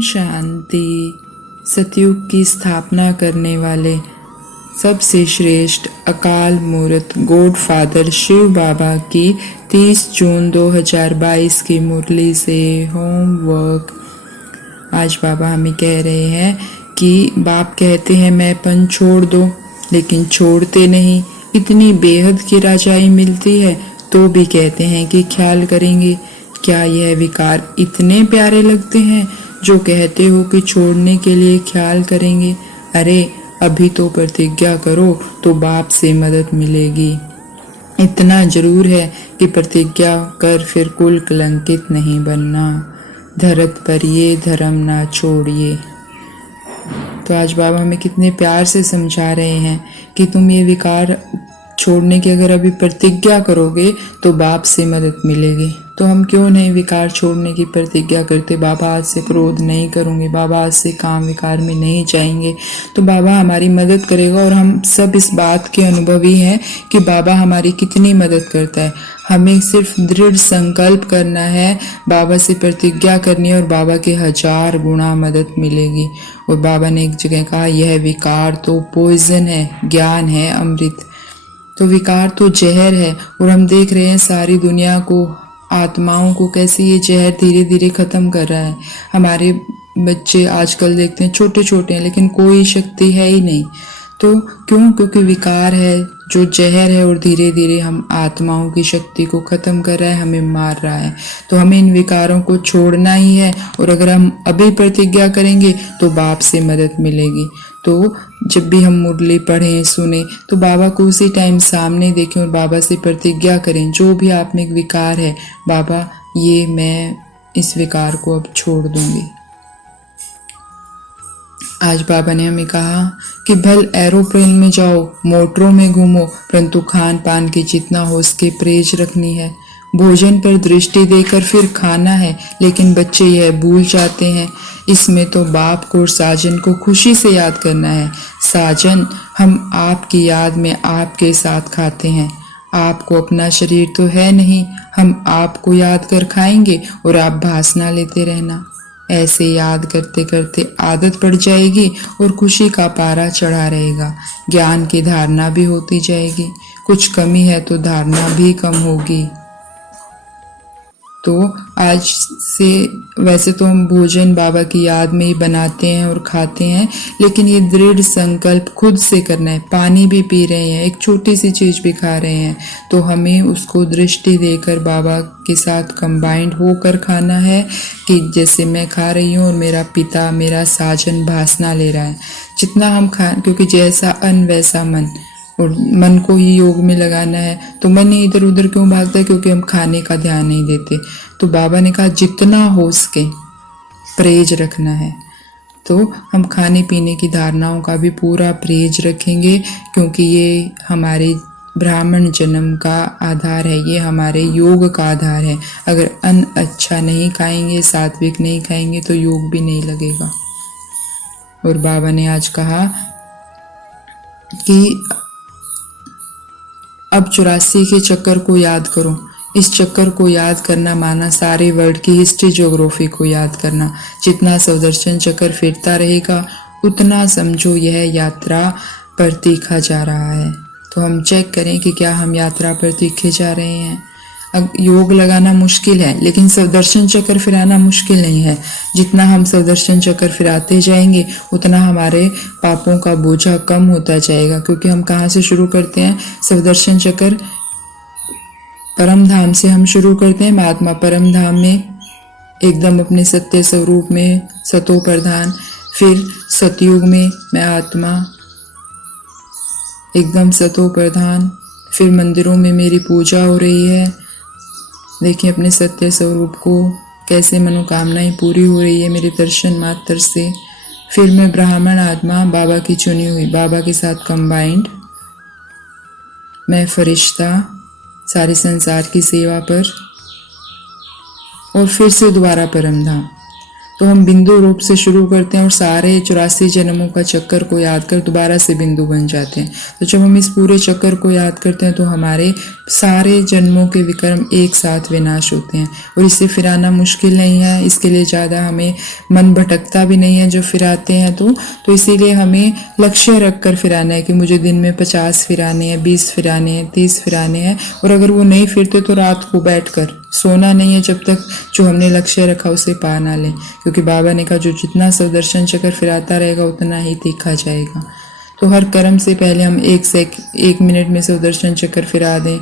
शांति। सतयुग की स्थापना करने वाले सबसे श्रेष्ठ अकाल मूर्त गॉड फादर शिव बाबा की 30 जून 2022 की मुरली से होमवर्क। आज बाबा हमें कह रहे हैं कि बाप कहते हैं मैंपन छोड़ दो, लेकिन छोड़ते नहीं। इतनी बेहद की राजाई मिलती है तो भी कहते हैं कि ख्याल करेंगे। क्या यह विकार इतने प्यारे लगते हैं जो कहते हो कि छोड़ने के लिए ख्याल करेंगे? अरे अभी तो प्रतिज्ञा करो तो बाप से मदद मिलेगी। इतना जरूर है कि प्रतिज्ञा कर फिर कुल कलंकित नहीं बनना। धरत पर ये धर्म ना छोड़िए। तो आज बाबा हमें कितने प्यार से समझा रहे हैं कि तुम ये विकार छोड़ने की अगर अभी प्रतिज्ञा करोगे तो बाप से मदद मिलेगी। तो हम क्यों नहीं विकार छोड़ने की प्रतिज्ञा करते? बाबा आज से क्रोध नहीं करूँगे, बाबा आज से काम विकार में नहीं जाएंगे, तो बाबा हमारी मदद करेगा। और हम सब इस बात के अनुभवी हैं कि बाबा हमारी कितनी मदद करता है। हमें सिर्फ दृढ़ संकल्प करना है, बाबा से प्रतिज्ञा करनी है और बाबा के 1000 गुना मदद मिलेगी। और बाबा ने एक जगह कहा यह विकार तो पॉइजन है, ज्ञान है अमृत। तो विकार तो जहर है और हम देख रहे हैं सारी दुनिया को, आत्माओं को कैसे ये जहर धीरे धीरे खत्म कर रहा है। हमारे बच्चे आजकल देखते हैं छोटे छोटे हैं लेकिन कोई शक्ति है ही नहीं। तो क्यों? क्योंकि विकार है जो जहर है और धीरे धीरे हम आत्माओं की शक्ति को खत्म कर रहा है, हमें मार रहा है। तो हमें इन विकारों को छोड़ना ही है और अगर हम अभी प्रतिज्ञा करेंगे तो बाप से मदद मिलेगी। तो जब भी हम मुरली पढ़ें सुने तो बाबा को उसी टाइम सामने देखें और बाबा से प्रतिज्ञा करें जो भी आप में एक विकार है, बाबा ये मैं इस विकार को अब छोड़ दूंगी। आज बाबा ने हमें कहा कि भल एरोप्लेन में जाओ, मोटरों में घूमो, परंतु खान पान की जितना हो उसके परहेज रखनी है। भोजन पर दृष्टि देकर फिर खाना है, लेकिन बच्चे यह भूल जाते हैं। इसमें तो बाप को और साजन को खुशी से याद करना है। साजन, हम आपकी याद में आपके साथ खाते हैं। आपको अपना शरीर तो है नहीं, हम आपको याद कर खाएंगे और आप भासना लेते रहना। ऐसे याद करते करते आदत पड़ जाएगी और खुशी का पारा चढ़ा रहेगा। ज्ञान की धारणा भी होती जाएगी। कुछ कमी है तो धारणा भी कम होगी। तो आज से वैसे तो हम भोजन बाबा की याद में ही बनाते हैं और खाते हैं, लेकिन ये दृढ़ संकल्प खुद से करना है। पानी भी पी रहे हैं, एक छोटी सी चीज़ भी खा रहे हैं, तो हमें उसको दृष्टि देकर बाबा के साथ कंबाइंड होकर खाना है कि जैसे मैं खा रही हूँ और मेरा पिता, मेरा साजन भासना ले रहा है। जितना हम खा, क्योंकि जैसा अन्न वैसा मन, और मन को ही योग में लगाना है। तो मन ही इधर उधर क्यों भागता है? क्योंकि हम खाने का ध्यान नहीं देते। तो बाबा ने कहा जितना हो सके परहेज रखना है। तो हम खाने पीने की धारणाओं का भी पूरा परहेज रखेंगे, क्योंकि ये हमारे ब्राह्मण जन्म का आधार है, ये हमारे योग का आधार है। अगर अन्न अच्छा नहीं खाएंगे, सात्विक नहीं खाएंगे, तो योग भी नहीं लगेगा। और बाबा ने आज कहा कि अब 84 के चक्कर को याद करो। इस चक्कर को याद करना माना सारे वर्ल्ड की हिस्ट्री ज्योग्राफी को याद करना। जितना सुदर्शन चक्कर फिरता रहेगा उतना समझो यह यात्रा पर तीखा जा रहा है। तो हम चेक करें कि क्या हम यात्रा पर तीखे जा रहे हैं। अब योग लगाना मुश्किल है, लेकिन सुदर्शन चक्कर फिराना मुश्किल नहीं है। जितना हम सुदर्शन चक्कर फिराते जाएंगे उतना हमारे पापों का बोझा कम होता जाएगा। क्योंकि हम कहाँ से शुरू करते हैं? सुदर्शन चक्कर परम धाम से हम शुरू करते हैं। महात्मा परम धाम में एकदम अपने सत्य स्वरूप में सतो प्रधान, फिर सतयुग में मैं आत्मा एकदम सतो प्रधान, फिर मंदिरों में मेरी पूजा हो रही है। देखिए अपने सत्य स्वरूप को कैसे मनोकामनाएं पूरी हो रही है मेरे दर्शन मात्र से। फिर मैं ब्राह्मण आत्मा, बाबा की चुनी हुई, बाबा के साथ कंबाइंड, मैं फरिश्ता सारे संसार की सेवा पर, और फिर से दोबारा परमधाम। तो हम बिंदु रूप से शुरू करते हैं और सारे 84 जन्मों का चक्कर को याद कर दोबारा से बिंदु बन जाते हैं। तो जब हम इस पूरे चक्कर को याद करते हैं तो हमारे सारे जन्मों के विकर्म एक साथ विनाश होते हैं और इसे फिराना मुश्किल नहीं है। इसके लिए ज़्यादा हमें मन भटकता भी नहीं है जो फिराते हैं तो इसीलिए हमें लक्ष्य रख कर फिराना है कि मुझे दिन में 50 फिराने हैं, 20 फिराने हैं, 30 फिराने हैं। और अगर वो नहीं फिरते तो रात को बैठ कर सोना नहीं है जब तक जो हमने लक्ष्य रखा उसे पा ना लें, क्योंकि बाबा ने कहा जो जितना सुदर्शन चक्र फिराता रहेगा उतना ही तीखा जाएगा। तो हर कर्म से पहले हम 1 मिनट में सुदर्शन चक्र फिरा दें,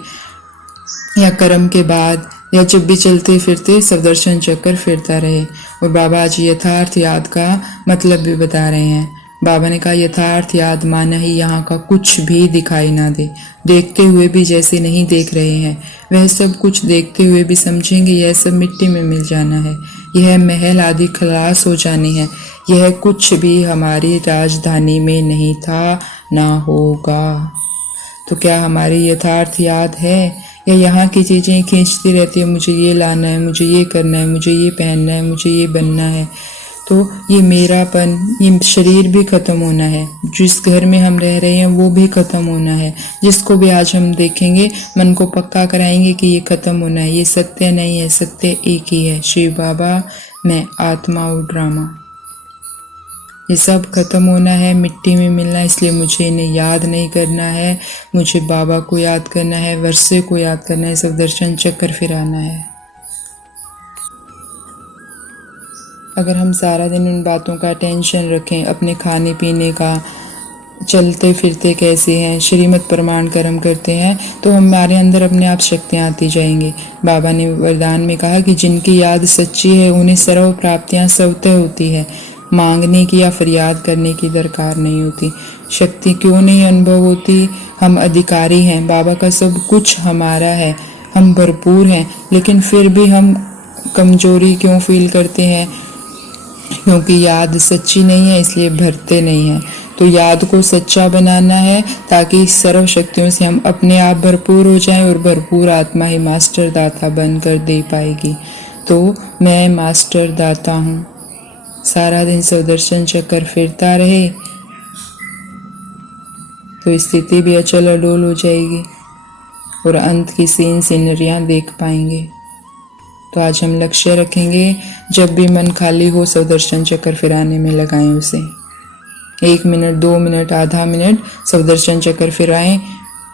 या कर्म के बाद, या जब भी चलते फिरते सुदर्शन चक्र फिरता रहे। और बाबा आज यथार्थ याद का मतलब भी बता रहे हैं। बाबा ने कहा यथार्थ याद माना ही यहाँ का कुछ भी दिखाई ना दे, देखते हुए भी जैसे नहीं देख रहे हैं वह सब कुछ देखते हुए भी समझेंगे यह सब मिट्टी में मिल जाना है, यह महल आदि खलास हो जाने हैं, यह कुछ भी हमारी राजधानी में नहीं था ना होगा। तो क्या हमारी यथार्थ याद है या यहाँ की चीज़ें खींचती रहती है, मुझे ये लाना है, मुझे ये करना है, मुझे ये पहनना है, मुझे ये बनना है। तो ये मेरापन, ये शरीर भी ख़त्म होना है, जिस घर में हम रह रहे हैं वो भी ख़त्म होना है। जिसको भी आज हम देखेंगे मन को पक्का कराएंगे कि ये ख़त्म होना है, ये सत्य नहीं है, सत्य एक ही है, शिव बाबा, मैं, आत्मा और ड्रामा। ये सब खत्म होना है, मिट्टी में मिलना है। इसलिए मुझे इन्हें याद नहीं करना है, मुझे बाबा को याद करना है, वर्षे को याद करना है, सुदर्शन चक्र फिराना है। अगर हम सारा दिन उन बातों का टेंशन रखें, अपने खाने पीने का, चलते फिरते कैसे हैं, श्रीमत प्रमाण कर्म करते हैं, तो हमारे अंदर अपने आप शक्तियाँ आती जाएंगी। बाबा ने वरदान में कहा कि जिनकी याद सच्ची है उन्हें सर्व प्राप्तियाँ स्वतः होती है, मांगने की या फरियाद करने की दरकार नहीं होती। शक्ति क्यों नहीं अनुभव होती? हम अधिकारी हैं, बाबा का सब कुछ हमारा है, हम भरपूर हैं, लेकिन फिर भी हम कमजोरी क्यों फील करते हैं? क्योंकि याद सच्ची नहीं है, इसलिए भरते नहीं हैं। तो याद को सच्चा बनाना है ताकि सर्व शक्तियों से हम अपने आप भरपूर हो जाएं और भरपूर आत्मा ही मास्टर दाता बनकर दे पाएगी। तो मैं मास्टर दाता हूँ। सारा दिन सुदर्शन चक्र फिरता रहे तो स्थिति भी अचल अडोल हो जाएगी और अंत की सीनरियाँ देख पाएंगे। तो आज हम लक्ष्य रखेंगे, जब भी मन खाली हो सुदर्शन चक्र फिराने में लगाएं उसे। 1 मिनट, 2 मिनट, आधा मिनट सुदर्शन चक्र फिराएं।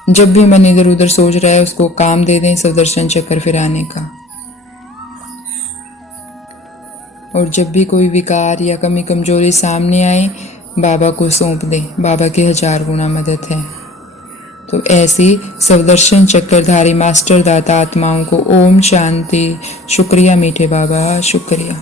जब भी मन इधर उधर सोच रहा है उसको काम दे दें सुदर्शन चक्र फिराने का। और जब भी कोई विकार या कमी कमजोरी सामने आए बाबा को सौंप दें, बाबा की 1000 गुना मदद है। तो ऐसी सुदर्शन चक्रधारी मास्टर दाता आत्माओं को ओम शांति। शुक्रिया मीठे बाबा, शुक्रिया।